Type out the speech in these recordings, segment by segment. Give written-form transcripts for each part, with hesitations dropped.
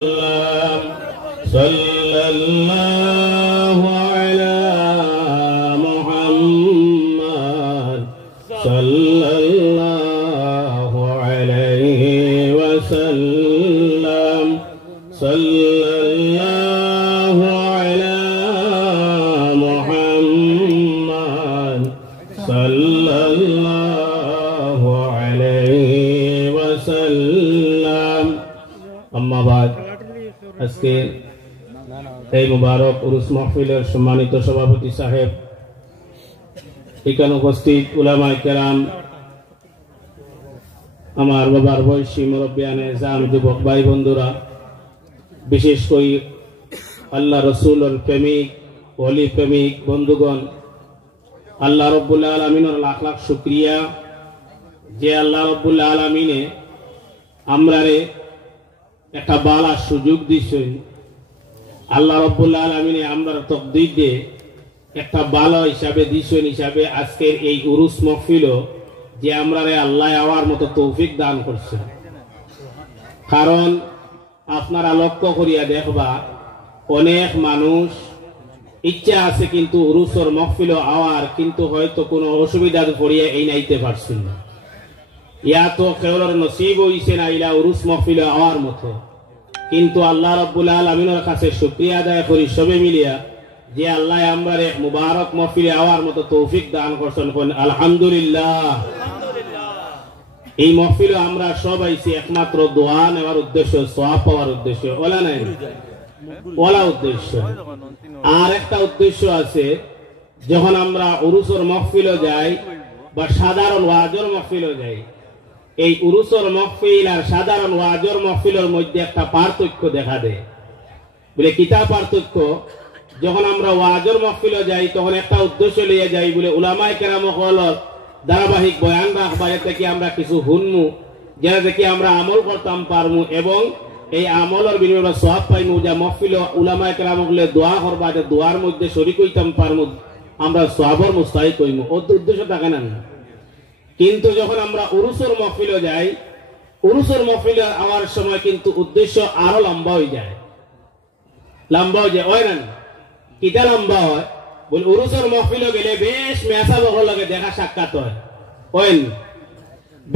صلى الله على محمد صلى الله عليه وسلم صلى الله على محمد صلى الله عليه وسلم أما بعد আজকে এই মুবারক উরুস মাহফিলের সম্মানিত সভাপতি সাহেব, এখানে উপস্থিত উলামায়ে কেরাম, আমার বাবার বয়সী মুরব্বিয়ানে জাম, যুবক ভাই বন্ধুরা, বিশেষ করে আল্লাহ রসুলের প্রেমিক ওলি প্রেমিক বন্ধুগণ, আল্লাহ রব্বুল আলামিনের লাখ লাখ শুকরিয়া যে আল্লাহ রব্বুল আলামিনে আমরারে একটা বালা সুযোগ দিছেন। আল্লাহ রব্বুল আলামিনে আমরা তকদির দিয়ে একটা ভালো হিসাবে দিছেন, হিসাবে আজকের এই উরুস মাহফিল যে আমরারে আল্লাহ আওয়ার মতো তৌফিক দান করছেন। কারণ আপনারা লক্ষ্য করিয়া দেখবা অনেক মানুষ ইচ্ছা আছে কিন্তু উরুসের মাহফিল আওয়ার, কিন্তু হয়তো কোনো অসুবিধা পড়িয়া এই নাইতে পারছেন না। ইয়া তো কেউর নসিব হইছে না ইলা উরুস মাহফিল আওয়ার মতো। কিন্তু আল্লাহ রাব্বুল আলামিনের কাছে শুকরিয়া আদায় করি সবে মিলিয়া যে আল্লাহ আমরারে মুবারক মাহফিলে আওয়ার মতো তৌফিক দান করছেন। আলহামদুলিল্লাহ। এই মাহফিলে আমরা সব আইছি একমাত্র দোয়া নেওয়ার উদ্দেশ্য, সওয়াব পাওয়ার উদ্দেশ্য, ওলা নাই ওলা উদ্দেশ্য। আর একটা উদ্দেশ্য আছে, যখন আমরা উরুসের মাহফিলে যাই বা সাধারণ ওয়াজের মাহফিলে যাই, এই উরুসের মাহফিল আর সাধারণ ওয়াজের মাহফিলের মধ্যে একটা পার্থক্য দেখা দেয়। বলে কিতা পার্থক্য? যখন আমরা ওয়াজের মাহফিলে যাই তখন একটা উদ্দেশ্য লিয়ে যাই, বলে উলামায়ে কেরাম হলের ধারাবাহিক বয়ান রাখবা, থেকে আমরা কিছু শুনমু, যেটা থেকে আমরা আমল করতাম পারমু এবং এই আমলের বিনিময়ে সওয়াব পাইমু। যা মাহফিলে উলামায়ে কেরাম হলে দোয়া করবা, যে দোয়ার মধ্যে শরীক হইতাম পারমু, আমরা সওয়াবের মুস্তাহিক হইমু। ওর উদ্দেশ্য থাকে না। কিন্তু যখন আমরা উরুসের মাহফিলে যাই, উরুসের মাহফিলে আওয়ার সময় কিন্তু উদ্দেশ্য আরো লম্বা হয়ে যায়, লম্বা হয়ে যায়। ওই না কিটা লম্বা হয়? বল উরুসের মাহফিলে গেলে বেশ মেসা বহর লাগে দেখা সাক্ষাৎ হয়। ওই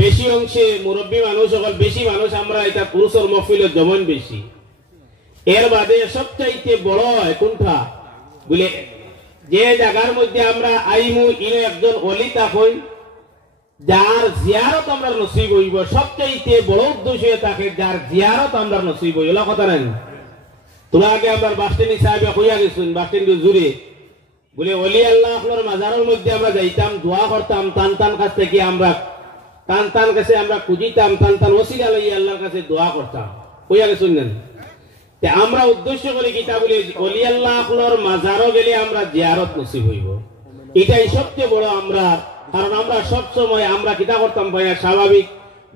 বেশি অংশে মুরব্বী মানুষ সকল, বেশি মানুষ আমরা এটা উরুসের মাহফিলে যেমন বেশি। এর বাদে সবচাইতে বড় হয় কোনটা? বলে যে জায়গার মধ্যে আমরা আইমু ইনো একজন ওলি থাকুন, যার জিয়ারত আমরা নসিব হইব। সবচাইতে বড় উদ্দেশ্য থাকে যার জিয়ারত আমরা নসিব হইল। কথা নাই তোমরা আগে আমরা বাসস্ট্যান্ড সাহেব হইয়া গেছুন, বাসস্ট্যান্ড জুড়ে বলে ওলি আল্লাহ আপনার মাজারের মধ্যে আমরা যাইতাম, দোয়া করতাম, টান টান কাছ থেকে আমরা টান টান কাছে আমরা খুঁজিতাম, টান টান ওসিলা লইয়া আল্লাহর কাছে দোয়া করতাম। হইয়া গেছুন না? আমরা উদ্দেশ্য করি কিতা বলে ওলি আল্লাহ আপনার মাজারও গেলে আমরা জিয়ারত নসিব হইব। এটাই সবচেয়ে বড় আমরা। কারণ আমরা সব সময় আমরা কিতা করতাম ভাইয়া, স্বাভাবিক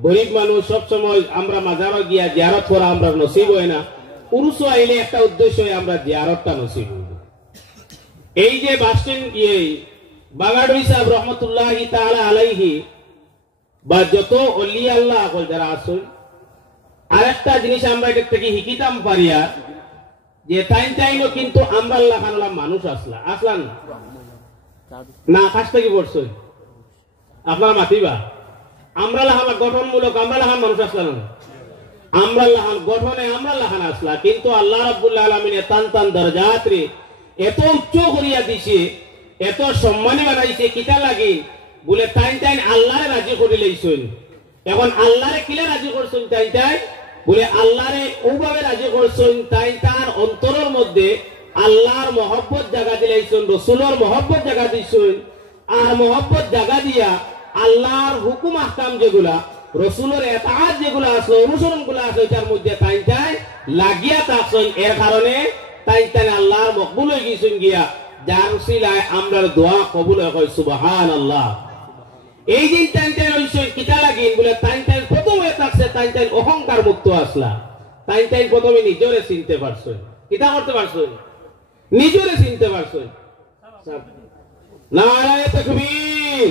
গরিব মানুষ, সব সময় আমরা মাজারও গিয়া জিয়ারত করা আমরা নসিব হয় না। উরুস আইলে একটা উদ্দেশ্য আমরা জিয়ারতটা নসিব হইব। এই যে বাসস্ট্যান্ড বাগাডুই সাহেব রহমতুল্লাহি তাআলা আলাইহি বা যত ওলি আল্লাহ যারা আসুন, আরেকটা জিনিস আমরা এটা থেকে শিখিতাম পারিয়া, যে টাইমও কিন্তু আমরা আল্লাহ খানলা মানুষ আসলাম না আকাশ থেকে পড়ছে আপনার মাতিবা। আমরা লাহান গঠনমূলক, আমরা লাহান মানুষ আসলাম, আমরা লাহান গঠনে আমরা লাহান আসলা। কিন্তু আল্লাহ রাব্বুল আলামিনে টান টান দরজাত রে এত উচ্চ করিয়া দিছে, এত সম্মানী বানাইছে। কিতা লাগে? বলে টাইন আল্লাহরে রাজি করে লইছেন। এখন আল্লাহরে কিলে রাজি করছেন? টাইন বলে আল্লাহরে ওভাবে রাজি করছেন, তার অন্তরের মধ্যে আল্লাহর মহব্বত জায়গা দিলাইছেন, রসুলের মহব্বত জায়গা দিয়েছেন। আর মহব্বত জায়গা দিয়া আল্লাহর হুকুম আহকাম যেগুলা, রসুলের এতাআত যেগুলা আছে, অনুসরণ গুলা আছে, তার মধ্যে তাই লাগিয়া থাকছেন। এর কারণে তাই আল্লাহর মকবুল হয়ে গেছেন গিয়া, যার উসিলায় আমরার দোয়া কবুল হয়। সুবহানাল্লাহ। এই যে তাই হইছেন কিতা লাগিন? বলে তাই প্রথমে থাকছে তাই অহংকার মুক্ত আসলা। তাই প্রথমে নিজরে চিনতে পারছেন, কিতা করতে পারছেন, নিজরে চিনতে পারছেন। নারায়ে তাকবীর,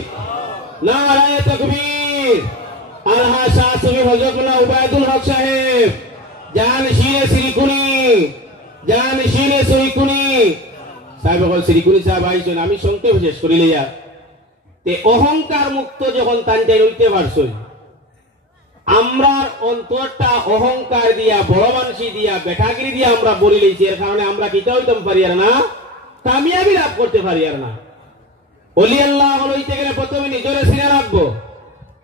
নারায়ে তাকবীর। আলহা শাহ সুফি হযরত উবাইদুল হক সাহেব জানশীনে শ্রী জান শিনে সরিকুনি সাহেব বল সরিকুনি সাহেব আইছেন আমি সংক্ষেপে শেষ করি লইয়া তে অহংকার মুক্ত যখন তানটাই হইতে পারছই আমরা অন্তরটা অহংকার দিয়া বড় মানসি দিয়া বেটাগিরি দিয়া আমরা বলি লইছি এর কারণে আমরা কিটা হইতাম পারি আর না কামিয়াবি লাভ করতে পারি আর না ওলি আল্লাহ হইতে গেলে প্রথমে নিজরে চিনে রাখবো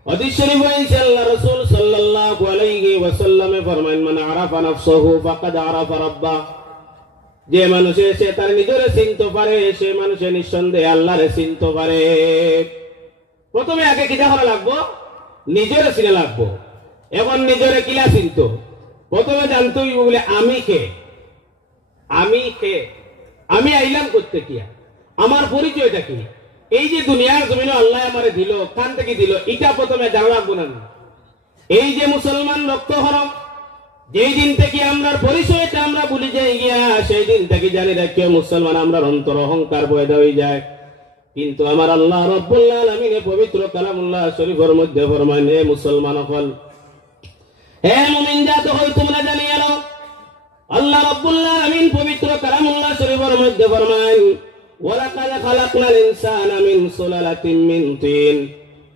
হাদিস শরীফ আছে আল্লাহ রাসূল সাল্লাল্লাহু আলাইহি ওয়াসাল্লাম ফরমান মান আরাফা নাফসাহু ফাকাদ আরাফা রাব্বা যে মানুষ সে তার নিজরে চিনতে পারে সে মানুষ নিঃসন্দেহে আল্লাহরে চিনতে পারে প্রথমে আগে কিটা করা লাগবো নিজরে চিনে লাগবো এখন নিজরে কিলা চিনতো প্রথমে জানতে হইব বলে আমি কে আমি আইলাম করতে কিয়া আমার পরিচয়টা কি এই যে দুনিয়ার জমিনে আল্লাহ আমারে দিল কান থেকে দিল এটা প্রথমে জানা লাগবো না এই যে মুসলমান রক্ত হরম যেই দিন থেকে আমরা পরিচয়টা আমরা ভুলে যাই গিয়া সেই দিন থেকে জানি রাখিও মুসলমান আমরা অন্তর অহংকার পয়দা হয়ে যায় কিন্তু আমার আল্লাহ রাব্বুল আলামিন পবিত্র কালামুল্লাহ শরীফের মধ্যে ফরমান হে মুসলমান হল হে মুমিন জাত হল তোমরা জানিয়ে নাও আল্লাহ রাব্বুল আলামিন পবিত্র কালামুল্লাহ শরীফের মধ্যে ফরমান ওয়ালাকাদ খালাকনাল ইনসানা মিন সুলালাতিন মিন তিন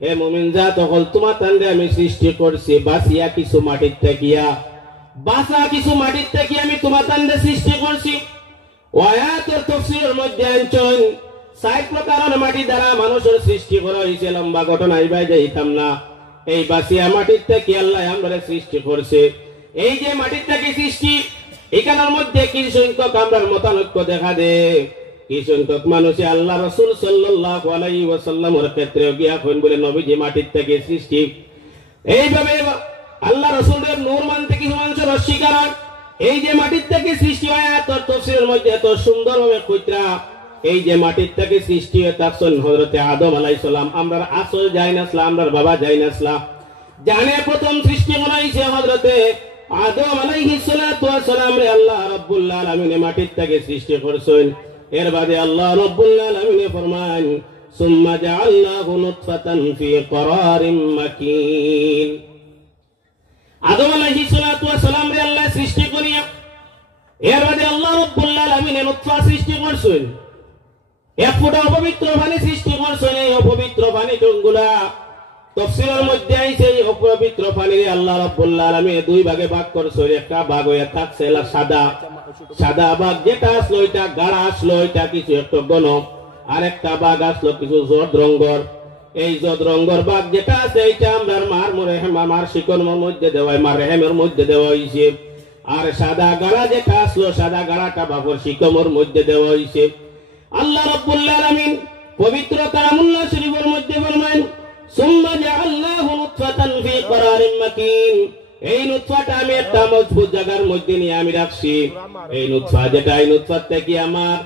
হে মুমিন জাত হল তোমাদের আমি সৃষ্টি করছি বাসিয়া কিছু মাটির থেকে বাসা কিছু মাটির থেকে আমি তোমাদের সৃষ্টি করছি আয়াতের তাফসীরের মধ্যে আনছেন ৬০ প্রকারের মাটি দ্বারা মানুষের সৃষ্টি করা হয়েছে লম্বা ঘটনা আইবা যাইতাম না এই বাসিয়া মাটির থেকে আল্লাহ আমাদের সৃষ্টি করছে এই যে মাটির থেকে সৃষ্টি এখানের মধ্যে কি সংখ্যক আমরার মতানৈক্য দেখা দেয় কি সংখ্যক মানুষে আল্লাহ রাসূল সাল্লাল্লাহু আলাইহি ওয়াসাল্লামের ক্ষেত্রে গিয়া কইন বলে নবীজি মাটির থেকে সৃষ্টি এইভাবে আল্লাহ রাসূলের নূর মানতে কি মানুষের অস্বীকার এই যে মাটির থেকে সৃষ্টি হয় তার তাফসীরের মধ্যে এত সুন্দরভাবে কইরা এই যে মাটির থেকে সৃষ্টি হয় তাকসন হযরতে আদম আলাইহিস সালাম আমরার আসল জাইনাসলা আমরার বাবা জাইনাসলা জানে প্রথম সৃষ্টি হইছে হযরতে আদম আলাইহিস সালাতু ওয়াস সালাম রে আল্লাহ রাব্বুল আলামিন মাটির থেকে সৃষ্টি করেছেন এর বাদে আল্লাহ রাব্বুল আলামিন ফরমান সুম্মা জাআলনাহু নুতফাতান ফি করারিম মাকিন আদম আলাইহিস সালাতু ওয়াস সালাম রে আল্লাহ সৃষ্টি করিয়া এর বাদে আল্লাহ রাব্বুল আলামিন নুতফা সৃষ্টি করেছেন এক ফোঁটা অপবিত্র পানি সৃষ্টি করছেন এই অপবিত্র পানি টুকগুলা তাফসীরের মধ্যে আইছে এই অপবিত্র পানি আল্লাহ রাব্বুল আলামিন দুই ভাগে ভাগ করেছেন একটা ভাগ হইয়া থাকছে সাদা ভাগ যেটা আসলো এটা গাঢ় আসলো এটা কিছু একটু ঘন আর একটা ভাগ আসলো কিছু জড রঙের এই জড রঙের ভাগ যেটা আছে এটা আমরার মার রেহেম আমার শিকনের মধ্যে দেওয়াই মার রেহেমের মধ্যে দেওয়া হইছে আর সাদা গাঢ় যেটা আসলো সাদা গাঢ়টা বাপর শিকমের মধ্যে দেওয়া হইছে আল্লাহ রাব্বুল আলামিন পবিত্র কালামুল্লাহ শরীফের মধ্যে ফরমান সুম্মা জাআলনাহু নুতফাতান ফি করারিম মাকিন এই নুতফাটা আমি একটা মজবুত জায়গার মধ্যে নিয়ে আমি রাখছি এই নুতফা যেটা এই নুতফা থেকে আমার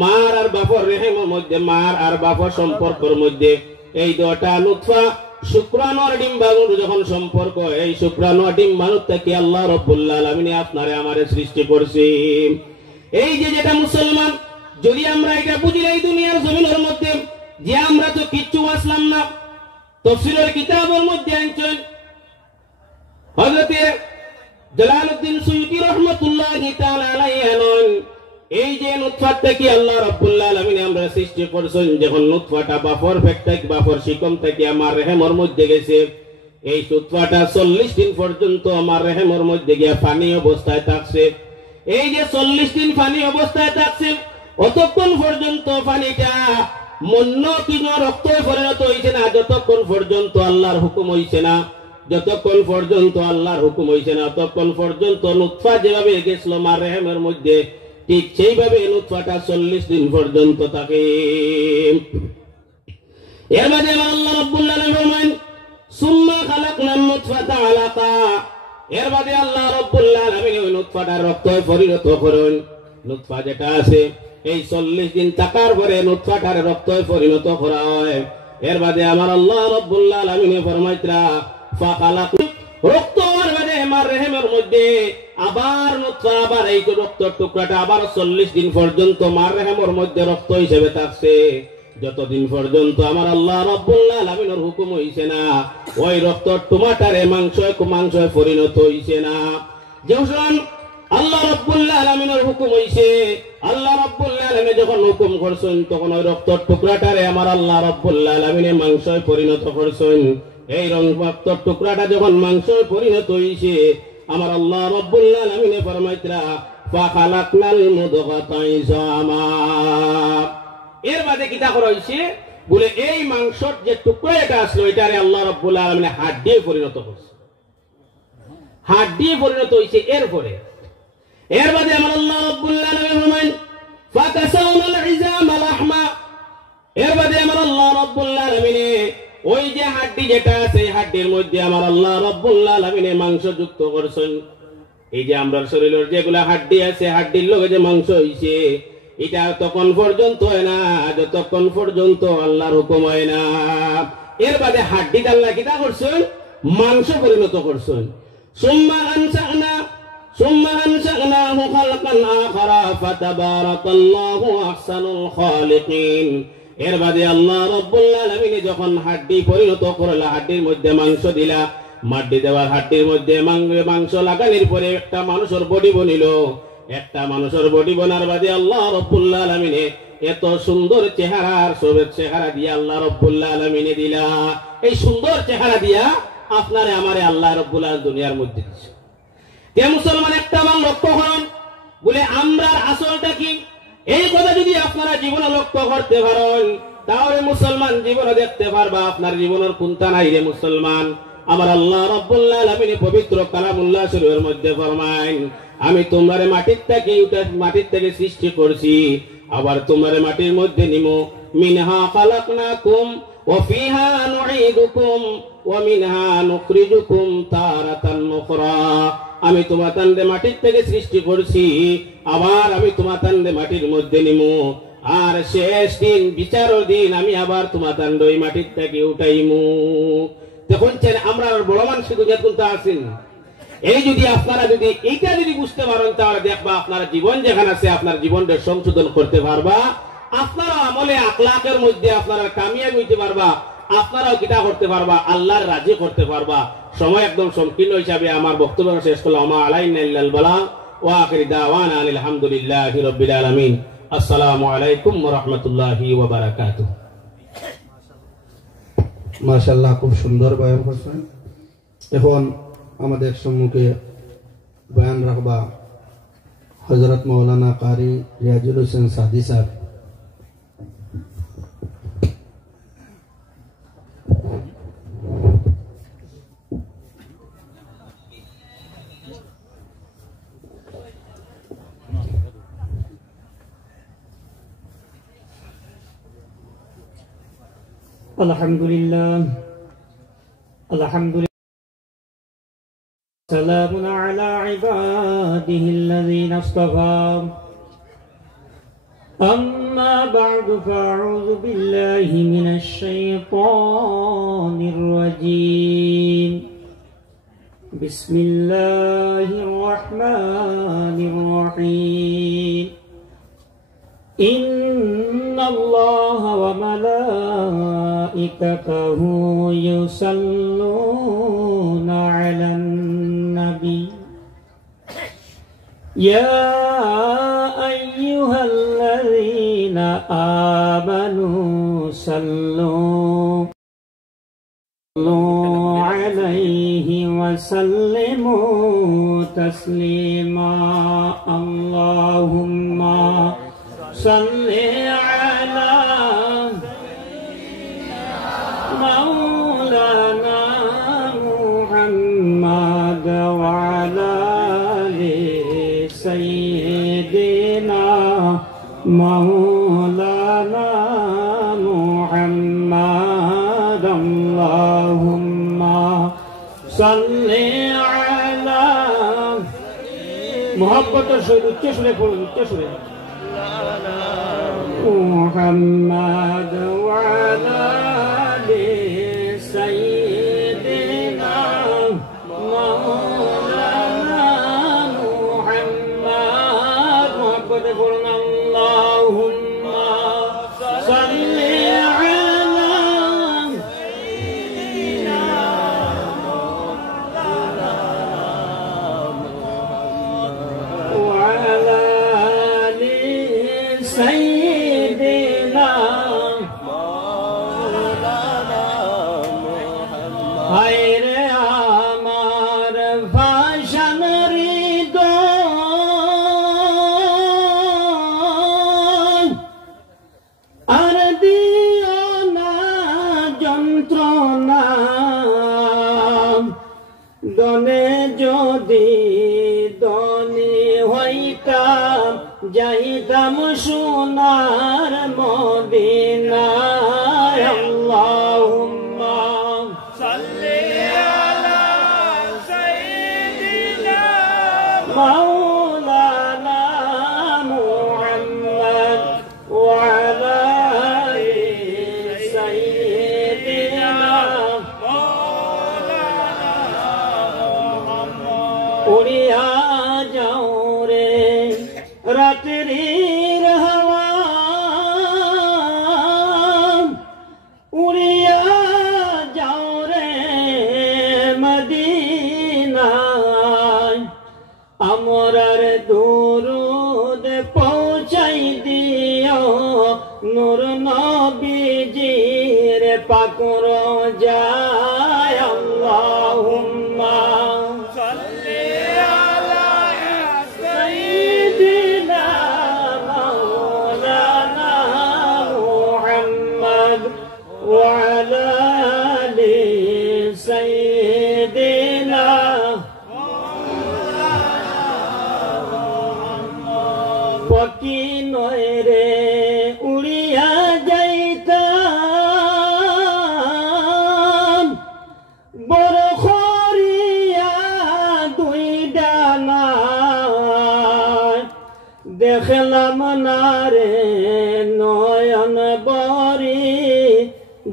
মার আর বাপর রেহেমের মধ্যে মার আর বাপর সম্পর্কের মধ্যে এই দুটো নুতফা শুক্রাণুর ডিম্বাণুর যখন সম্পর্ক এই শুক্রাণু ডিম্বাণু থেকে আল্লাহ রাব্বুল আলামিন আপনারে আমারে সৃষ্টি করেছেন এই যে যেটা মুসলমান যদি আমরা এটা বুঝি এই দুনিয়ার জমিনের মধ্যে যে আমরা তো কিচ্ছু আসলাম না তাফসীরের কিতাবের মধ্যে আনছেন হযরতে জালালউদ্দিন সুয়ুতী রাহমাতুল্লাহি তাআলা আলাইহি এই যে নুতফা থেকে আল্লাহ রাব্বুল আলামিন আমরা সৃষ্টি করেছেন যখন নুতফাটা বাফর ফেকটাক বাফর শিকম থেকে আমার রেহেমের মধ্যে গেছে এই নুতফাটা 40 দিন পর্যন্ত আমার রেহেমের মধ্যে গিয়া পানি অবস্থায় থাকছে এই যে 40 দিন পানি অবস্থায় থাকছে অতক্ষণ পর্যন্ত পানিটা মন্য কিনো রক্ত পরিণত হইছে না যতক্ষণ পর্যন্ত আল্লাহর হুকুম হইছে না যতক্ষণ পর্যন্ত আল্লাহর হুকুম হইছে না ততক্ষণ পর্যন্ত নুতফা যেভাবে গেছিল মার রেহেমের মধ্যে ঠিক সেইভাবে নুতফাটা 40 দিন পর্যন্ত থাকে এর মাঝে আল্লাহ রাব্বুল আলামিন ফরমান সুম্মা খালাকনান নুতফাতা আলাকা এর বাদে আল্লাহ রাব্বুল আলামিন ওই নুতফাটা রক্তে পরিণত করেন নুতফা যেটা আছে এই 40 দিন থাকার পরে নুতফাটার রক্তে পরিণত করা হয় এর বাদে আমার আল্লাহ রাব্বুল আলামিন ফরমাইতরা ফাখালাক রক্ত আর বাদে আমার রেহেমের মধ্যে আবার নুতফা আবার এই রক্তের টুকরাটা আবার 40 দিন পর্যন্ত মার রেহেমের মধ্যে রক্ত হিসেবে থাকছে যতদিন পর্যন্ত আমার আল্লাহ রাব্বুল আলামিনের হুকুম হইছে না ওই রক্তর টুমাটারে মাংসে পরিণত হইছে না যখন আল্লাহ রাব্বুল আলামিনের হুকুম হইছে আল্লাহ রাব্বুল আলামিন যখন হুকুম করছেন তখন ওই রক্তের টুকরাটারে আমার আল্লাহ রাব্বুল আলামিন মাংসে পরিণত করছেন এই রক্তের টুকরাটা যখন মাংসে পরিণত হইছে আমার আল্লাহ রাব্বুল আলামিন ফরমাইতরা ফাখালাকনাল মুদগাতা ইজামা এর বাদে কিতা করা হইছে বলে এই মাংসর যে টুকরা এটা আসলো এটারে আল্লাহ রাব্বুল আলামিন হাড় দিয়ে পরিণত করছে হাড় দিয়ে পরিণত হইছে এরপরে এর বাদে আমার আল্লাহ রাব্বুল আলামিন ফরমান ফাকাসাউনাল ইজামা লাহমা এর বাদে আমার আল্লাহ রাব্বুল আলামিন ওই যে হাড়ি যেটা আছে হাড়ির মধ্যে আমার আল্লাহ রাব্বুল আলামিন মাংস যুক্ত করেছেন এই যে আমরা শরীরের যেগুলা হাড়ি আছে হাড়ির লগে যে মাংস হইছে এটা তখন পর্যন্ত হয় না যতক্ষণ পর্যন্ত আল্লাহর হুকুম হয় না এর বাদে হাড়ি আল্লাহ কিটা করছেন মাংস পরিণত করছেন সুম্মা আনশানাহু খালকান আখারা ফাতাবারাকাল্লাহু আহসানুল খালিকিন এর বাদে আল্লাহ রাব্বুল আলামিন যখন হাড়ি পরিণত করলা হাড়ির মধ্যে মাংস দিলা মাটি দেওয়ার হাড়ির মধ্যে মাংস লাগানোর পরে একটা মানুষের বডি বনিল একটা মানুষের বডি বনার বাদে আল্লাহ রাব্বুল আলামিন এত সুন্দর চেহারার সবের চেহারা দিয়া আল্লাহ রাব্বুল আলামিন দিলা এই সুন্দর চেহারা দিয়া আপনারে আমারে আল্লাহ রাব্বুল আলামিন দুনিয়ার মধ্যে দিয়েছে কে মুসলমান একটা বার লক্ষ্য করুন বলে আমরা আসলটা কি এই কথা যদি আপনারা জীবনে লক্ষ্য করতে পারেন তাহলে মুসলমান জীবনে দেখতে পারবা আপনার জীবনের কোনটা নাই রে মুসলমান আমার আল্লাহ রাব্বুল আলামিন পবিত্র কালামুল্লাহ শরীফের মধ্যে ফরমায় আমি তোমারে মাটির থেকে সৃষ্টি করছি আবার তোমারে মাটির মধ্যে নিমু মিনহা খালাকনাকুম ওয়া ফিহা নুঈদুকুম ওয়া মিনহা নুখরিজুকুম তারাতান উখরা আমি তোমাদের মাটির থেকে সৃষ্টি করছি আবার আমি তোমাদের মাটির মধ্যে নিমু আর শেষ দিন বিচারের দিন আমি আবার তোমাদের ওই মাটির থেকে উঠাইমু দেখুন আমরা বড় মানুষ দুনিয়াতে কোনটা আছেন এই যদি আপনারা যদি এইটা যদি বুঝতে পারেন তাহলে দেখবা আপনার জীবন যেখানে আছে আপনার জীবনটা সংশোধন করতে পারবা আপনারা আমলে আখলাকের মধ্যে আপনারা কামিয়াবি হইতে পারবা আপনারাও কিতা করতে পারবা আল্লাহর রাজি করতে পারবা সময় একদম সংকীর্ণ হিসাবে আমার বক্তব্য শেষ করলাম আলাইনা ইল্লাল বালা ওয়া আখিরি দাওয়ানা আলহামদুলিল্লাহি রাব্বিল আলামিন আসসালামু আলাইকুম ওয়া রাহমাতুল্লাহি ওয়া বারাকাতুহু মাশাআল্লাহ খুব সুন্দর বয়ান করছেন এখন আমাদের সম্মুখে বয়ান রাখবা হযরত মাওলানা কারি রিয়াজুল হোসেন সাদি সাহেব Alhamdulillah Salamun ala ibadihi alladhina istafa Amma ba'du fa'udhu billahi minash shaytanir rajim Bismillahirrahmanirrahim Inna Allah wa malaikatahu yusalluna 'alan nabi Ya ayyuhalladzina amanu sallu 'alaihi wa sallimu taslima Allahumma salli ala maulana Muhammad wa ala ali sayyidina maulana Muhammad Allahumma salli ala Muhammad উচ্চ সুরে পড়ুন উচ্চ সুরে محمد وعلى آل سيدنا مولانا محمد محمد قلنا اللهم صل على سيدنا مولانا وعلى যাইতাম সোনার মদিনায় আল্লাহুম্মা সাল্লি আলা সাইয়্যিদিনা মাওলানা মুহাম্মদ ওয়া আলা আলি সাইয়্যিদিনা উড়িয়া যাও রে রাত্রির হাওয়া উড়িয়া যাও রে মদিনায় আমরার দুরুদ পৌঁছাই দিও নূর নবীজির পাকুর যায় আল্লাহুম্মা সাল্লি আলা সাইয়্যিদিনা মাওলানা মুহাম্মদ ওয়া আলা আলি সাইয়্যিদিনা পকি নয় রে উড়িয়া যাইতাম বড় খরিয়া দুই ডানা দেখলাম না রে নয়ন বরি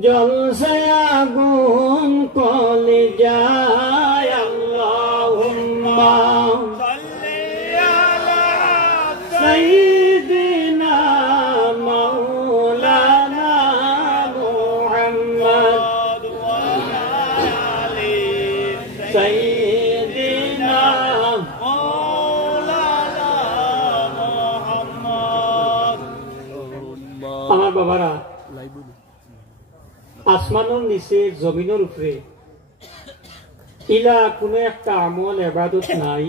জলসে আগুন কলি যায় আল্লাহুম্মা سيدنا مولانا محمد سيدنا مولانا محمد আমার বাবারা আসমানের নিচে জমিনের উপরে ইলা কোনো একটা আমল ইবাদত নাই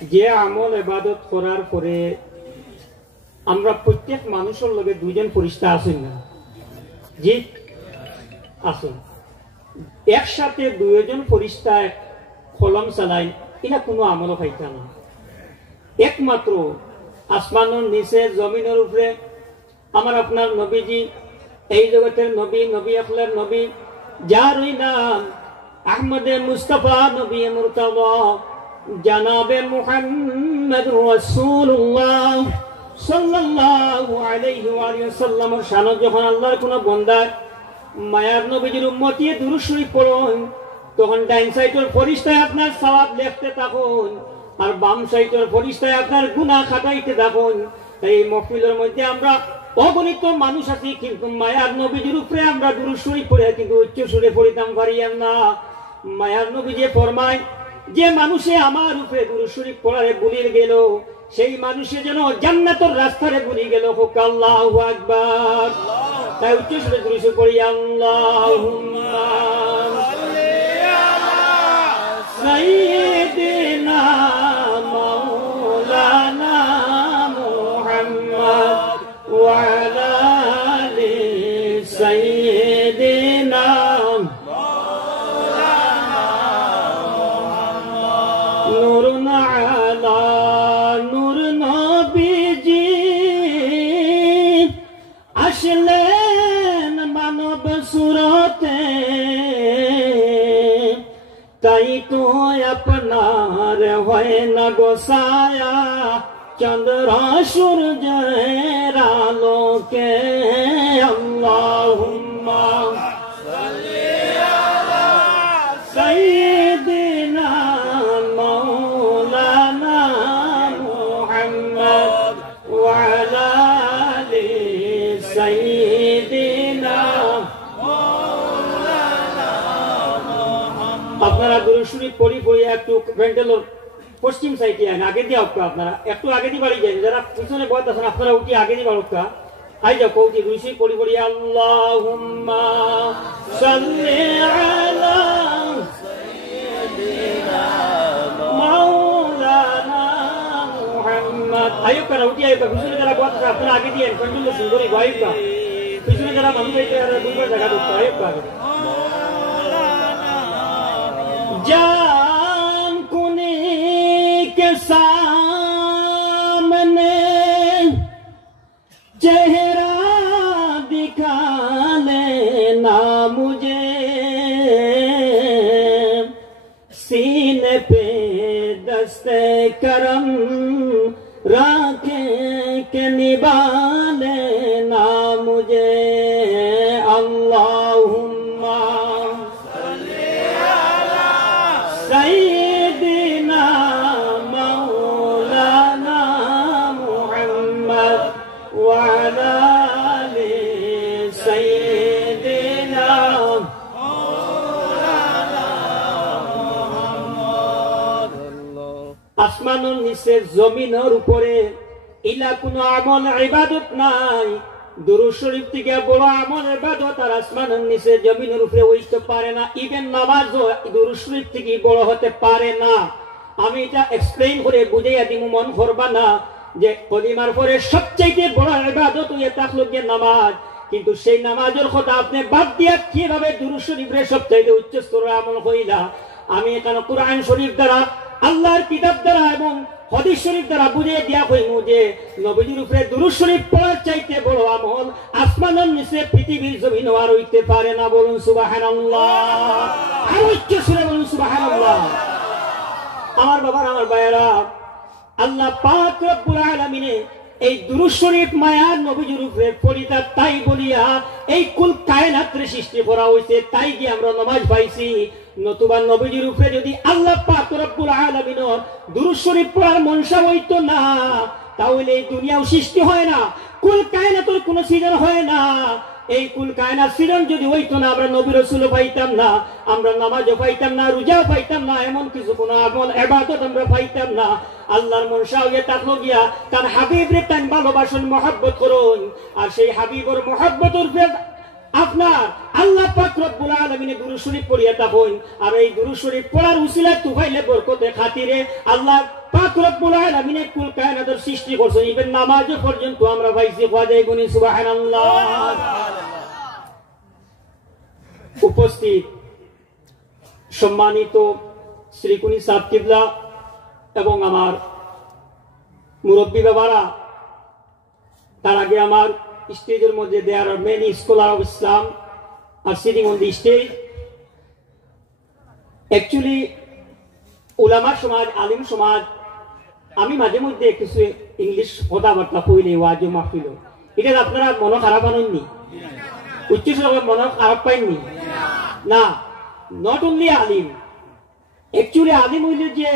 যে আমল ইবাদত করার পরে আমরা প্রত্যেক মানুষের লগে দুইজন ফেরেশতা আছেন না জি আছেন একসাথে দুইজন ফেরেশতা কলম চালায় এটা কোনো আমল পাইতা না একমাত্র আসমানের নিচে জমিনের উপরে আমার আপনার নবীজি এই জগতের নবী নবী আখলার নবী যার নাম আহমদে মুস্তাফা নবী মুরতাদা জনাবে মুহাম্মদ রাসূলুল্লাহ সাল্লাল্লাহু আলাইহি ওয়া সাল্লাম শান যখন আল্লাহর কোন বান্দা মায়ার নবীর উম্মতি দুরূদ শরীফ পড়েন তখন ডাইন সাইডের ফেরেশতায় আপনার সওয়াব লিখতে থাকুন আর বাম সাইডের ফেরেশতায় আপনার গুনাহ খাটাইতে থাকুন এই মাহফিলের মধ্যে আমরা অগণিত মানুষ আছি কিন্তু মায়ার নবীর উপরে আমরা দুরূদ শরীফ পড়ে কিন্তু উচ্চ সুরে পড়িতাম পারিয়াম না মায়ার নবী যে ফরমায় যে মানুষে আমার উপরে দুরূদ শরীফ পড়ারে ভুলিয়ে গেল সেই মানুষে যেন জান্নাতের রাস্তায় ভুলি গেল হোক আল্লাহু আকবার তাই উচ্চ সুরে দুরূদ শরীফ পড়ি আল্লাহুম্মা সাল্লি আলা সাইয়্যিদিনা মাওলানা মুহাম্মদ ওয়া আলা আলি সাইয়্যিদিনা নূরুন আলা নূর নবীজি আসলেন মানব সুরতে তাই তো আপনার হয় না গোসায়া চন্দ্র সূর্যের আলোকে আল্লাহুম্মা সাল্লি আলা সাইয়্যিদিনা মাওলানা মুহাম্মদ ওয়া আলা আলি সাইয়্যিদিনা মাওলানা মুহাম্মদ আপনারা দুরূদ শরীফ পড়ি একটু ভেন্টেলর পশ্চিম সাইডে আগে দিয়ে হোক আপনারা একটু আগে দিয়ে বাড়ি যান যারা পিছনে বয়স আছেন আপনারা উঠি আগে দিয়ে বাড়ুক আই যাও কৌটি রুশি পড়ি পড়ি আল্লাহুম্মা সাল্লি আলা সাইয়্যিদিনা মাওলানা মুহাম্মদ আইও করা উঠি আইও পিছনে যারা বয়স আছে আপনারা আগে দিয়ে কন্টিনিউ সুন্দরী গায়িকা পিছনে যারা মানুষ আইতে আর দুইবার জায়গা দিতে আইও আগে जान कुनी के सामने करम राखे के निभाने ना मुझे अल्लाहुम्मा सल्ली अला सय्यिदिना मौलाना मुहम्मद व अला आलि सय्यिदिना আসমানের নিচে জমিনের উপরে ইলা কোনো আমল ইবাদত নাই। দুরূদ শরীফ থেকে বড় আমল ইবাদত আর আসমানের নিচে জমিনের উপরে হইতে পারে না। ইভেন নামাজও দুরূদ শরীফ থেকে বড় হতে পারে না। আমি এটা এক্সপ্লেইন করে বুঝাইয়া দিব, মন করবা না যে কলিমার পরে সবচেয়ে বড় ইবাদত হইয়া থাকলো যে নামাজ, কিন্তু সেই নামাজের কথা আপনি বাদ দিয়া কিভাবে দুরূদ শরীফের সবচেয়ে উচ্চ স্তরের আমল হইলা। আমি এখানে কুরআন শরীফ দ্বারা, আল্লাহর কিতাব দ্বারা এবং হাদিস শরীফ দ্বারা বুঝিয়ে দেয়া হইমু যে নবীজির উপরে দুরূদ শরীফ পড়ার চাইতে বড় আমল আসমানের নিচে পৃথিবীর জমিন আর হইতে পারে না। বলুন সুবহানাল্লাহ, আর উচ্চ সুরে বলুন সুবহানাল্লাহ। আমার বাবার, আমার ভাইয়েরা, আল্লাহ পাক রব্বুল আলামিনে এই দুরূদ শরীফ মায়ার নবীজির উপরে পড়িতা তাই বলিয়া এই কুল কায়নাতের সৃষ্টি করা হইছে, তাই কি আমরা নামাজ পাইছি। নতুবা নবীজির উপরে যদি আল্লাহ পাক রব্বুল আলামিনের দুরূদ শরীফ পড়ার মনসা হইতো না, তাহলে এই দুনিয়াও সৃষ্টি হয় না, কুল কায়নাতের কোনো সৃজন হয় না। এই কুল কায়নাত সৃজন যদি হইতো না, আমরা নবী রাসূলও পাইতাম না, আমরা নামাজও পাইতাম না, রোজাও পাইতাম না, এমন কিছু কোনো আমল ইবাদত আমরা পাইতাম না। আল্লাহর মনসা হইয়া থাকলো গিয়া তার হাবিবরে তাই ভালোবাসুন, মহব্বত করুন, আর সেই হাবিবর মহব্বতের উপরে আপনার আল্লাহ পাক রব্বুল আলামিনে দুরূদ শরীফ পড়িয়া থাকুন। আর এই দুরূদ শরীফ পড়ার উসিলায় তুফাইলে বরকতে খাতিরে আল্লাহ পাক রব্বুল আলামিনে কুল কায়নাতের সৃষ্টি করছেন। ইভেন নামাজ পর্যন্ত আমরা পাইছি। ওয়াজাই গুনি সুবহানাল্লাহ। উপস্থিত সম্মানিত শ্রীকুনি সাহেব কিবলা এবং আমার মুরব্বী বাবারা, তার আগে আমার স্টেজের মধ্যে there are many scholars of Islam are sitting on the stage. Actually উলামা সমাজ, আলিম সমাজ, আমি মাঝে মধ্যে কিছু ইংলিশ কথাবার্তা কইলে ওয়াজ মাহফিল, এটা আপনারা মন খারাপ আনেননি? উচ্চ স্বরে মন খারাপ পাইননি? না, নট অনলি আলিম। অ্যাকচুয়ালি আলিম হইলে যে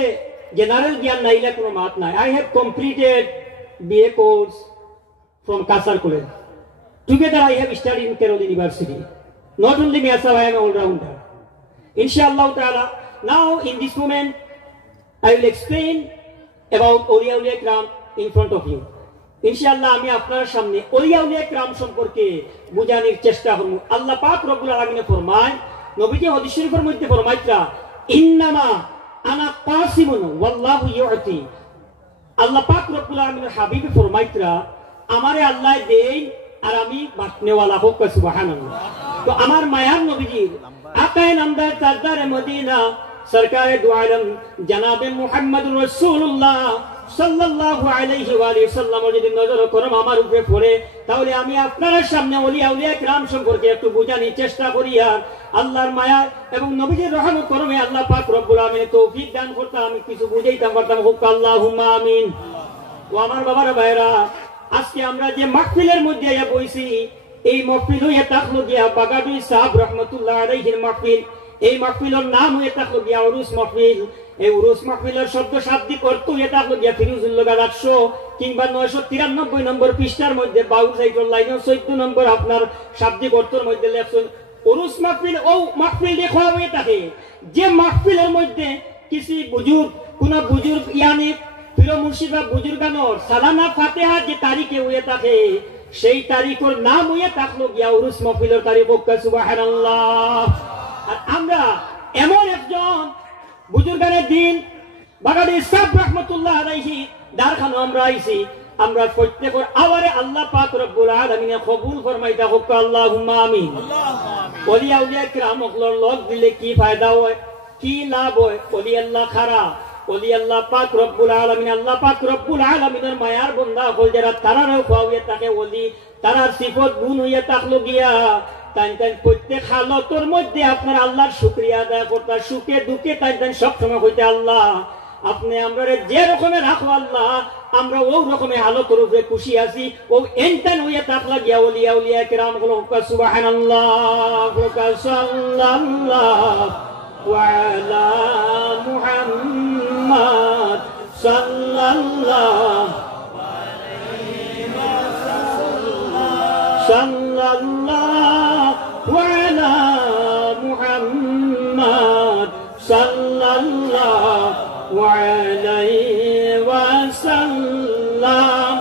জেনারেল জ্ঞান নাইলে কোনো মাত নাই। I have completed BA course from Kasar College. Together I have studied in Kerala University. Not only me, I am an all-rounder. Inshallah ta'ala, now in this moment, I will explain about Awliya Awliya Ikram in front of you. Inshallah, আমি আপনার সামনে Awliya Awliya Ikram সম্পর্কে বুঝানোর চেষ্টা করব। আল্লাহ পাক রব্বুল আলামিন ফরমায়, নবীজি হাদিস শরীফের মধ্যে ফরমাইতা, ইন্নামা আনা কাসিমুন ওয়াল্লাহু ইউতি। আল্লাহ পাক রব্বুল আলামিনের হাবিব ফরমাইতা, আমারে আল্লাহ দেই আর আমি বাঁটনেওয়ালা হোক। সুবহানাল্লাহ। তো আমার মায়ার নবীজির আকায়ে নামদার তাজদারে মদিনা সরকারে দু আলম জনাবে মুহাম্মদুর রাসূলুল্লাহ সাল্লাল্লাহু আলাইহি ওয়া আলিহি সাল্লাম যদি নজর করম আমার উপরে পড়ে, তাহলে আমি আপনার সামনে ওলিয়া আউলিয়া কিরাম সম্পর্কে একটু বোঝানোর চেষ্টা করি। আর আল্লাহর মায়া এবং নবীজির রহমত করমে আল্লাহ পাক রব্বুল আমিন তৌফিক দান করতাম, আমি কিছু বুঝাইতাম পারতাম। হোক আল্লাহুম্মা আমিন। ও আমার বাবার ভাইরা, আজকে আমরা যে মাহফিলের মধ্যে বইছি, এই মাহফিল হইয়া থাকলো গিয়া বাগাদুই সাহেব রহমতুল্লাহ আলাইহির মাহফিল। এই মাহফিলের নাম হয়ে থাকলো গিয়া উরুস মাহফিল। এই উরুস মাহফিলের শব্দ শাব্দিক অর্থ হয়ে থাকলো গিয়া ফিরুজুল্লাহ 800 কিংবা 993 নম্বর পৃষ্ঠার মধ্যে 52 সাইকেল লাইন 14 নম্বর আপনার শাব্দিক অর্থের মধ্যে লেখছেন উরুস মাহফিল। ও মাহফিল দেখা হয়ে থাকে যে মাহফিলের মধ্যে কিছু বুজুর্গ, কোন বুজুর্গ ইয়ানি প্রিয় মুর্শিদ বা বুজুর্গানোর সালানা ফাতিহা যে তারিখে হয়ে থাকে, সেই তারিখের নাম হয়ে থাকলো গিয়া উরুস মাহফিলের তারিখ। সুবহানাল্লাহ। আর আমরা এমন একজন বুজুর্গানের দিন বাগাদি সাহেব রহমতুল্লাহ আলাইহি দারখানো আমরা আইছি, আমরা প্রত্যেকের আওয়ারে আল্লাহ পাক রব্বুল আলামিন কবুল ফরমাইতা হোক। আল্লাহুম্মা আমিন। ওলিয়া উলিয়া কিরাম ওগুলোর লগ দিলে কি ফায়দা হয়, কি লাভ হয়? ওলি আল্লাহ খারা, ওলি আল্লাহ পাক রব্বুল আলামিন, আল্লাহ পাক রব্বুল আলামিনের মায়ার বান্দা হল যারা, তারারও খাওয়াইয়া থাকে ওলি, তারার সিফত গুণ হইয়া থাকলো গিয়া তাই তাই প্রত্যেক হালতের মধ্যে আপনার আল্লাহর শুকরিয়া আদায় করতে, সুখে দুঃখে তাই তাই সবসময় হইতে আল্লাহ আপনি আমরা যে রকমের রাখো আল্লাহ আমরা ও রকমে হালতের উপরে খুশি আছি ও এনটান হইয়া তাকলা গিয়া ওলিয়া উলিয়া কিরাম গুলো সুবহানাল্লাহ সাল্লাল্লাহু আলা মুহাম্মদ সাল্লাল্লাহু সাল্লাল্লাহু আলা মুহাম্মদ সাল্লাল্লাহু আলাইহি ওয়াসাল্লাম।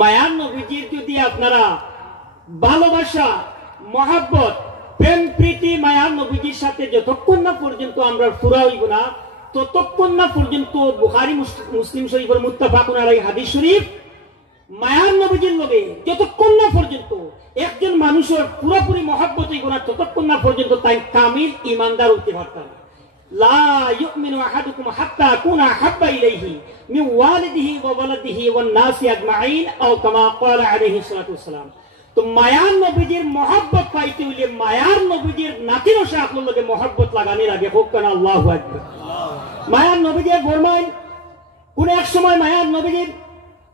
মায়ার নবীজির যদি আপনারা ভালোবাসা মহব্বত প্রেম প্রীতি মায়ার নবীজির সাথে যতক্ষণ না পর্যন্ত আমরা পুরা হইব না ততক্ষণ না পর্যন্ত বুখারী মুসলিম শরীফের মুত্তাফাকুন আলাইহি হাদিস শরীফ মায়ার নবীজির লগে যতক্ষণ না পর্যন্ত একজন মানুষের পুরোপুরি মহব্বত হইব না ততক্ষণ না পর্যন্ত তাই কামিল ঈমানদার হইতে পারতাম। লা ইউমিনু আহাদুকুম হাত্তা কুনা হাব্বা ইলাইহি মিন ওয়ালিদিহি ওয়া ওয়ালাদিহি ওয়ান নাসি আজমাইন আও কামা ক্বালা আলাইহি সাল্লাতু ওয়াসসালাম। তো মায়ার নবীজির মহব্বত পাইতে হইলে মায়ার নবীজির নাতির সাথে লগে মহব্বত লাগানোর আগে হোক কেন আল্লাহু আকবার। মায়ার নবীজির ফরমান কোন এক সময় মায়ার নবীজির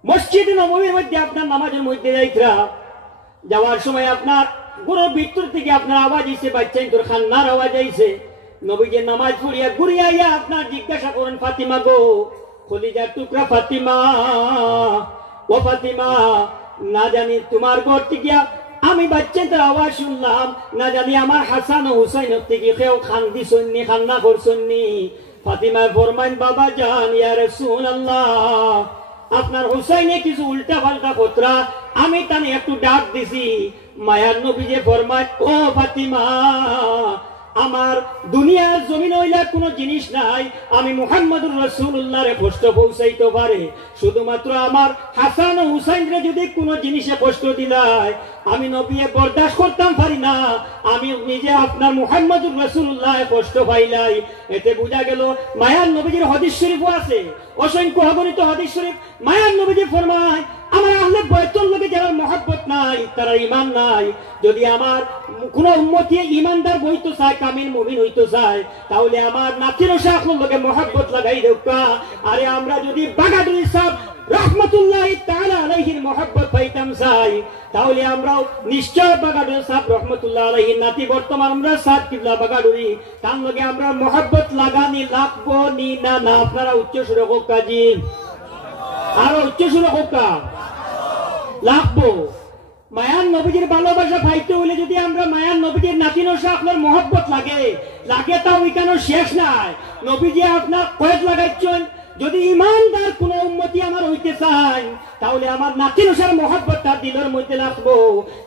মসজিদে নববীর মধ্যে আপনার নামাজের মধ্যে যাইতরা যাওয়ার সময় আপনার গুরু ভিতর থেকে আপনার আওয়াজ আইছে বাচ্চা তোর খান্নার আওয়াজ আইছে নবীজির নামাজ পড়িয়া ঘুরিয়া আইয়া আপনার জিজ্ঞাসা করেন ফাতিমা গো খলিজার টুকরা ফাতিমা ও ফাতিমা না জানি তোমার ঘর থেকে আমি বাচ্চাদের আওয়াজ শুনলাম না জানি আমার হাসান ও হুসাইন থেকে কেউ খান্দি শুননি খান্না করছন্নি। ফাতিমা ফরমান বাবা জান ইয়া রাসূলুল্লাহ আপনার হুসাইনে কিছু উল্টা পাল্টা কথা আমি তানে একটু ডাক দিছি। মায়ার নবী যে ফরমায় ও ফাতিমা আমার দুনিয়ার জমিন হইলা কোনো জিনিস নাই আমি মুহাম্মদুর রাসূলুল্লাহরে কষ্ট পৌঁছাইতে পারে শুধুমাত্র আমার হাসান ও হুসাইনরে যদি কোনো জিনিসে কষ্ট দিলাই আমি নবীয়ে বরদাস্ত করতাম পারি না আমি নিজে আপনার মুহাম্মদুর রাসূলুল্লাহরে কষ্ট পাইলাই। এতে বোঝা গেল মায়ার নবীজির হাদিস শরীফও আছে অসংখ্য অগণিত হাদিস শরীফ মায়ার নবীজি ফরমায় আমার আহলে বাইতুল লগে যারা মহব্বত নাই তারা ঈমান নাই। যদি আমার কোন উম্মতি ঈমানদার হইতে চায় কামিল মুমিন হইতে চায় তাহলে আমার নাতির সাথে লগে মহব্বত লাগাই দেওকা। আরে আমরা যদি বাগাদুরি সাহেব রহমতুল্লাহি তাআলা আলাইহির মহব্বত পাইতাম চাই তাহলে আমরাও নিশ্চয় বাগাদুরি সাহেব রহমতুল্লাহ আলাইহির নাতি বর্তমান আমরা সাহেব কিবলা বাগাদুরি তার লগে আমরা মহব্বত লাগানি লাগবো নি না না আপনারা উচ্চ সুরে হোক কাজী আরো উচ্চ সুরে হোক লাগবো। মায়ার নবীজির ভালোবাসা পাইতে হইলে যদি আমরা মায়ার নবীজির নাতিন আপনার মহব্বত লাগে লাগে তাও ওইখানে শেষ নাই। নবীজি আপনার কয়েক লাগাইছেন যদি ইমানদার কোন উম্মতি আমার হইতে চাই তাহলে আমার নাতিনসার মহব্বত তার দিলের মধ্যে লাগবো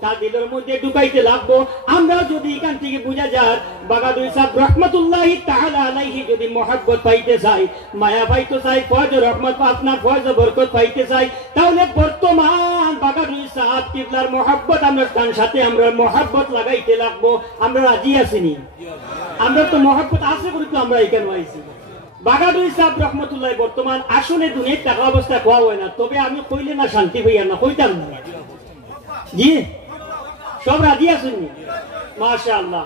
তার দিলের মধ্যে ঢুকাইতে লাগবো। আমরা যদি এখান থেকে বুঝা যায় বাগাদুরি সাহেব রহমতুল্লাহি তাআলা আলাইহি যদি মহব্বত পাইতে চাই মায়া পাইতে চাই ফয়জ রহমত আপনার ফয়জ বরকত পাইতে চাই তাহলে বর্তমান বাগাদুরি সাহেব কিবলার মহব্বত আমরা তার সাথে আমরা মহব্বত লাগাইতে লাগবো। আমরা রাজি আছিনি আমরা তো মহব্বত আছে বলে তো আমরা এখানে আইছি। বাগাদুরি সাহেব রহমতুল্লাহ বর্তমান আসলে দুনিয়ার টাকা অবস্থা খোয়া হয় না তবে আমি কইলে না শান্তি হইয়া না কইতাম না জি সব রাজি আছেন মাশাআল্লাহ।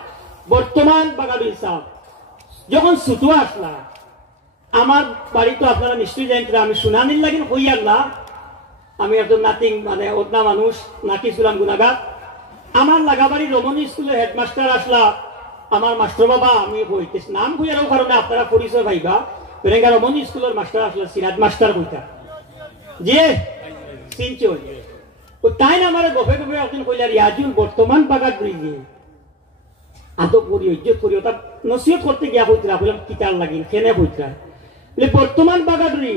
বর্তমান বাগাদুরি সাহেব যখন ছুটো আসলা আমার বাড়ি তো আপনারা নিশ্চয়ই জানেন আমি শুনানির লাগিন হইয়ার না আমি একজন নাতিং মানে ওদনা মানুষ নাকি ছিলাম গুনাগা আমার লাগাবাড়ি রমণী স্কুলের হেডমাস্টার আসলা আমার মাস্টার বাবা আমি কইতে নাম কইয়ারও কারণে আপনারা পরিচয় পাইবা পেরেঙ্গা রমণী স্কুলের মাস্টার আসলে সিরাজ মাস্টার কইতা যে সিনচল ও তাই না আমার গফে গফে একজন কইলা রিয়াজুল বর্তমান বাগাদুরি যে আদব করি ইজ্জত করি ওটা নসিহত করতে গিয়া কইতরা বললাম কিতার লাগিন কেনে কইতরা বলে বর্তমান বাগাদুরি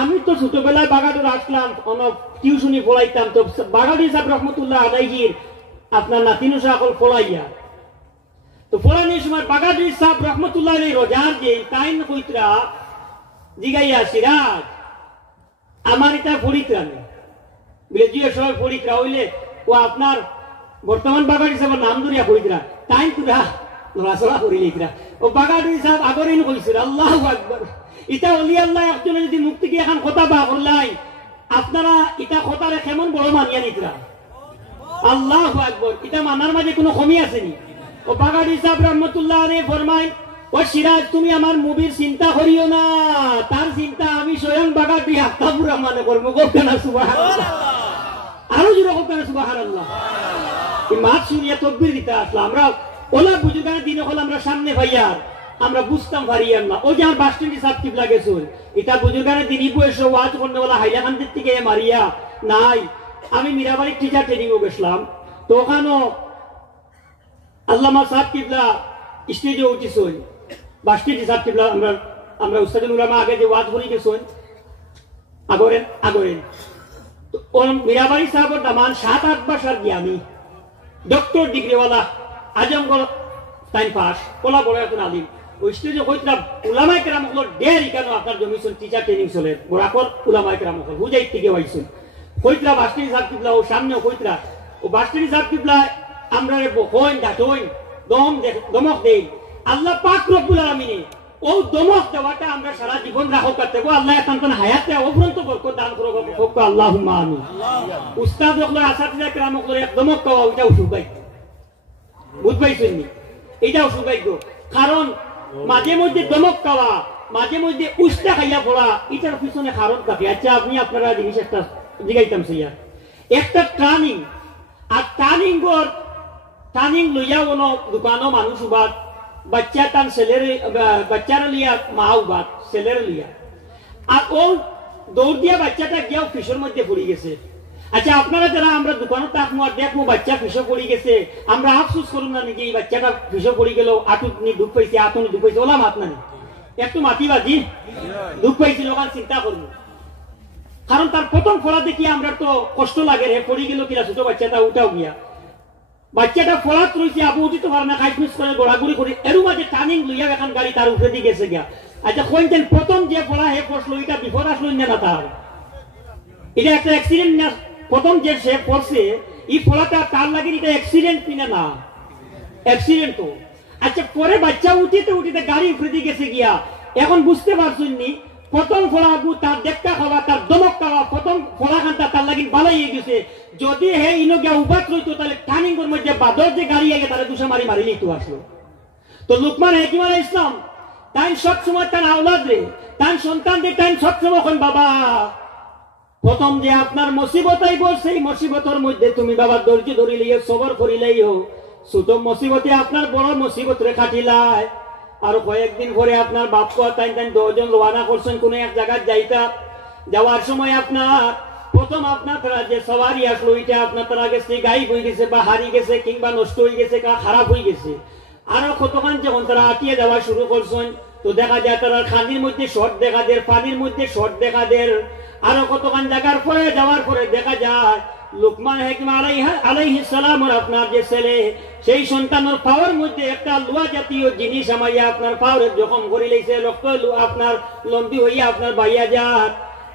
আমি তো ছোটবেলায় বাগাদুর আসলাম অনেক টিউশনি পড়াইতাম তো বাগাদুরি সাহেব রহমতুল্লাহ আলাইহির আপনার নাতিনু সকল পড়াইয়া তো পড়ানোর সময় বাগাদুরি সাহেব রহমতুল্লাহ আলাইহি রোজার যে তাইন কইতরা জিগাইয়া সিরাজ আমার এটা পড়িতরা বলে জিয়া সবাই পড়িতরা হইলে ও আপনার বর্তমান বাগাদুরি সাহেবের নাম ধরিয়া পড়িতরা তাইন তুরা লড়াচড়া করি লিখরা ও বাগাদুরি সাহেব আগরিন কইছিল আল্লাহু আকবার এটা ওলি আল্লাহ একজন যদি মুক্তি কি এখন কথা বা করলাই আপনারা এটা কথারে কেমন বড় মানিয়া নিতরা আল্লাহু আকবার এটা মানার মাঝে কোনো কমি আসেনি। ও বাগাদুরি সাহেব রহমতুল্লাহ আলাইহি ফরমায় ও সিরাজ তুমি আমার মুভির চিন্তা করিও না, তার চিন্তা আমি স্বয়ং বাগা দিয়ে হাত্তা পুরা মানে করবো। গোপকানা সুবহানাল্লাহ, আরো জোরে গোপকানা সুবহানাল্লাহ। এই মাছ শুনিয়া তকবীর দিতে আসলাম আমরা। ওলা বুজুর্গানের দিনে হল আমরা সামনে ভাইয়ার আমরা বুঝতাম পারিয়াম না। ও যে আমার বাস স্ট্যান্ডে সাপ টিপ লাগেছিল এটা বুজুর্গানের দিনই বয়সে ওয়াজ করতে বলা হাইলাকান্দির থেকে মারিয়া নাই। আমি মীরাবাড়ির টিচার ট্রেনিংও গেছিলাম, তো ওখানেও আল্লামা সাহেব কিবলা স্টেজে উঠেছেন, বাস স্ট্যান্ডে সাহেব কিবলা আমরা উস্তাদুল উলামা আগে যে ওয়াজ করে গেছেন আগরেন তো মীরাবাড়ি সাহেবের দামান 7-8 বছর জ্ঞানী, ডক্টর ডিগ্রিওয়ালা, আজমগড় টাইম পাস, কোলা বড় এখন আলিম। ওই স্টেজে কইতরা উলামায়ে কেরাম হলো ডেরি কেন আপনার জমিছেন টিচার ট্রেনিং চলে গোরাকর উলামায়ে কেরাম হলো বুঝাই থেকে হইছেন। কইতরা বাস্তিনি সাহেব কিবলা ও সামনে কইতরা ও বাস্তিনি সাহেব কিবলা আমরা বকইন ডাটইন দমক দেই আল্লাহ পাক রব্বুল আলামিন ও দমক দেওয়াটা আমরা সারা জীবন রাখো করতে গো আল্লাহ তান্তন হায়াতে অফরন্ত বরকত দান করো গো আল্লাহুম্মা আমিন। উস্তাদ হলো আসাতিজা কেরাম হলো এক দমক দেওয়া ওইটা উসুবাই বুঝবাইছেন নি, এটাও সৌভাগ্য। কারণ মাঝে মধ্যে দমক খাওয়া, মাঝে মধ্যে উস্তা খাইয়া পড়া, এটার পিছনে কারণ থাকে। আচ্ছা আপনি আপনারা জিনিস একটা জিগাইতাম সেইয়া একটা ট্রানিং আর ট্রানিং লইয়া কোনো দোকানও মানুষ উবাদ বাচ্চা টান ছেলের বাচ্চারা লিয়া মা উবাদ ছেলের লিয়া আর ও দৌড় দিয়া বাচ্চাটা গিয়া ফিসের মধ্যে পড়ে গেছে। আচ্ছা আপনারা যারা আমরা দোকানে থাকবো আর দেখবো বাচ্চা ফিসে পড়ে গেছে, আমরা আফসোস করুন না নাকি এই বাচ্চাটা ফিসে পড়ে গেল, আটুত নি দুঃখ পাইছে, আতুনি দুঃখ পাইছে, ওলা মাত না একটু মাতিবাজি দুঃখ পাইছিল ওখান চিন্তা করবো। কারণ তার প্রথম ফোড়া দেখি আমরা তো কষ্ট লাগে রে, পড়ে গেল কিনা ছোট বাচ্চাটা উঠাও গিয়া বাচ্চাটা ফোড়াত রয়েছে, আবু উঠিতে পারে না, খাইফিস করে গোড়াগুড়ি করে এর মাঝে টার্নিং লইয়া এখন গাড়ি তার উপরে দিয়ে গেছে গিয়া। আচ্ছা কইতেন প্রথম যে ফোড়া হে পড়লো এটা বিপদ আসলো না তার, এটা একটা অ্যাক্সিডেন্ট না? প্রথম যে সে পড়ছে এই ফোড়াটা তার লাগে এটা অ্যাক্সিডেন্ট কিনা না? অ্যাক্সিডেন্ট তো। আচ্ছা পরে বাচ্চা উঠিতে গাড়ি উপরে দিয়ে গেছে গিয়া, এখন বুঝতে পারছেন নি প্রথম ফোড়াবু তার দেখা খাওয়া তার দমক খাওয়া প্রথম ফোড়া খানটা তার লাগি বালাই গেছে। যদি হে ইনো গিয়া উবাত রইতো তাহলে টার্নিং এর মধ্যে বাদর যে গাড়ি আগে তারা দুশা মারি লিখতে আসলো। তো লুকমান হাকিম আলাইহিস সালাম তাই সব সময় তার আওলাদ রে তার সন্তানদের তাই সব সময় কোন বাবা প্রথম যে আপনার মুসিবত আইব সেই মুসিবতের মধ্যে তুমি বাবা ধৈর্য ধরি লইয়া সবর করিলেই হো, ছোট মুসিবতে আপনার বড় মুসিবত রে কাটিলাই। আর কয়েকদিন পরে আপনার বাপ তাই 10 জন রওনা করছেন কোন এক জায়গায় যাওয়ার সময় আপনার প্রথম আপনার তারা যে সওয়ারি আসলো এটা আপনার তারা গেছে গায়েব হয়ে গেছে বা হারিয়ে গেছে কিংবা নষ্ট হয়ে গেছে বা খারাপ হয়ে গেছে। আরো কতক্ষণ যখন তারা আটিয়ে যাওয়া শুরু করছেন তো দেখা যায় তারা খানির মধ্যে শর্ট দেখা দেয়, পানির মধ্যে শর্ট দেখা দেয়। আরো কতক্ষণ জায়গার পরে যাওয়ার পরে দেখা যায় লুকমান হাকিম আলাইহিস সালাম আপনার যে ছেলে সেই সন্তানের পাওয়ার মধ্যে একটা লোহা জাতীয় জিনিস আমাইয়া আপনার পাওয়ার জখম করে লইছে, রক্ত আপনার লম্বি হইয়া আপনার বাইয়া যায়।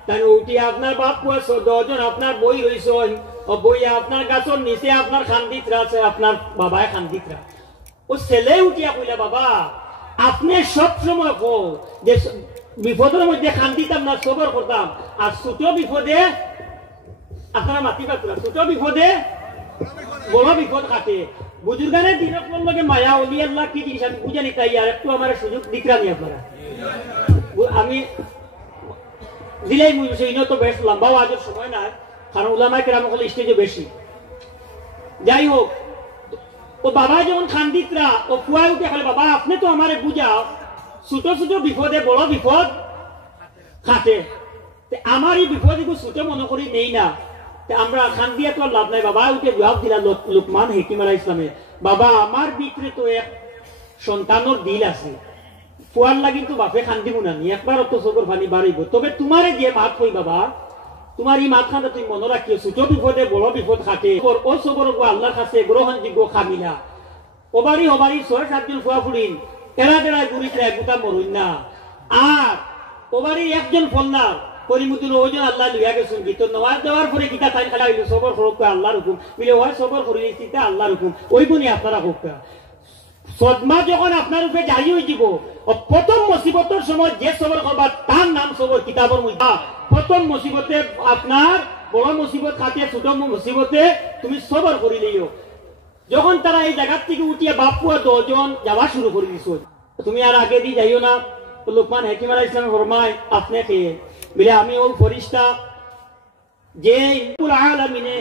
তাই উঠি আপনার বাপ 10 জন আপনার বই রইছেন ও বইয়া আপনার গাছর নিচে আপনার খান্দিতরা আছে, আপনার বাবায় খান্দিতরা। ও ছেলে উঠিয়া কইলা বাবা আপনি সব সময় কো যে বিপদের মধ্যে খান্দিতাম না সবর করতাম, আর ছোট বিপদে আপনারা মাতিবা ছোট বিপদে বড় বিপদ কাটে। বুজুর্গানের দিনের লগে মায়া অলি আল্লাহ কি জিনিস আমি বুঝে নিতাই আর একটু আমার সুযোগ দিকরানি আপনারা আমি দিলেই বুঝছে ইনো তো বেশ লম্বাও আজের সময় নাই কারণ উলামায়ে কেরাম হল স্টেজে বেশি। যাই হোক ও বাবা যখন খান্দিতরা ও কুয়ায় উঠে গেল বাবা আপনি তো আমারে বুঝাও ছোট ছোট বিপদে বড় বিপদ কাটে, আমার এই বিপদ এগুলো ছোট মনে করি নেই না, আমরা খান দিয়ে তো লাভ নাই। বাবা উঠে জবাব দিলা লুকমান হাকিম আলাইহিস সালামে বাবা আমার ভিতরে তো এক সন্তানের দিল আছে, ফুয়ার লাগি তো বাপে খান দিব না একবার তো চোখের পানি বাড়িব, তবে তোমারে যে মাত কই বাবা তোমার এই মাত খানটা তুমি মনে রাখিও ছোট বিপদে বড় বিপদ কাটে ও সবর আল্লাহর কাছে গ্রহণযোগ্য খামিলা। ওবারি 6-7 জন ফুয়া ফুড়িন এরা বেড়ায় গুড়িতে গোটা মরুন না, আর ওবারি একজন ফলনার পরিমুতুল ওজন আল্লাহ লইয়া গেছেন গীত নেওয়ার দেওয়ার পরে গীতা তাই খেলা হইল সবর হরক আল্লাহর হুকুম মিলে হয় সবর করিলে চিন্তা আল্লাহর হুকুম ওই গুণে আপনারা হোক। সদমা যখন আপনার উপরে জারি হয়ে যাব প্রথম মুসিবতের সময় যে সবর করবা তার নাম সবর কিতাবের মধ্যে। প্রথম মুসিবতে আপনার বড় মুসিবত খাতে ছোট মুসিবতে তুমি সবর করিলেও যখন তারা এই জায়গার থেকে উঠিয়ে বাপুয়া 10 জন যাওয়া শুরু করে দিছ তুমি আর আগে দিয়ে যাইও না। লোকমান হাকিম আলাইহিস সালাম ফরমায় আপনি খেয়ে বলে আমি ওই ফরিস্তা যে আলামিনে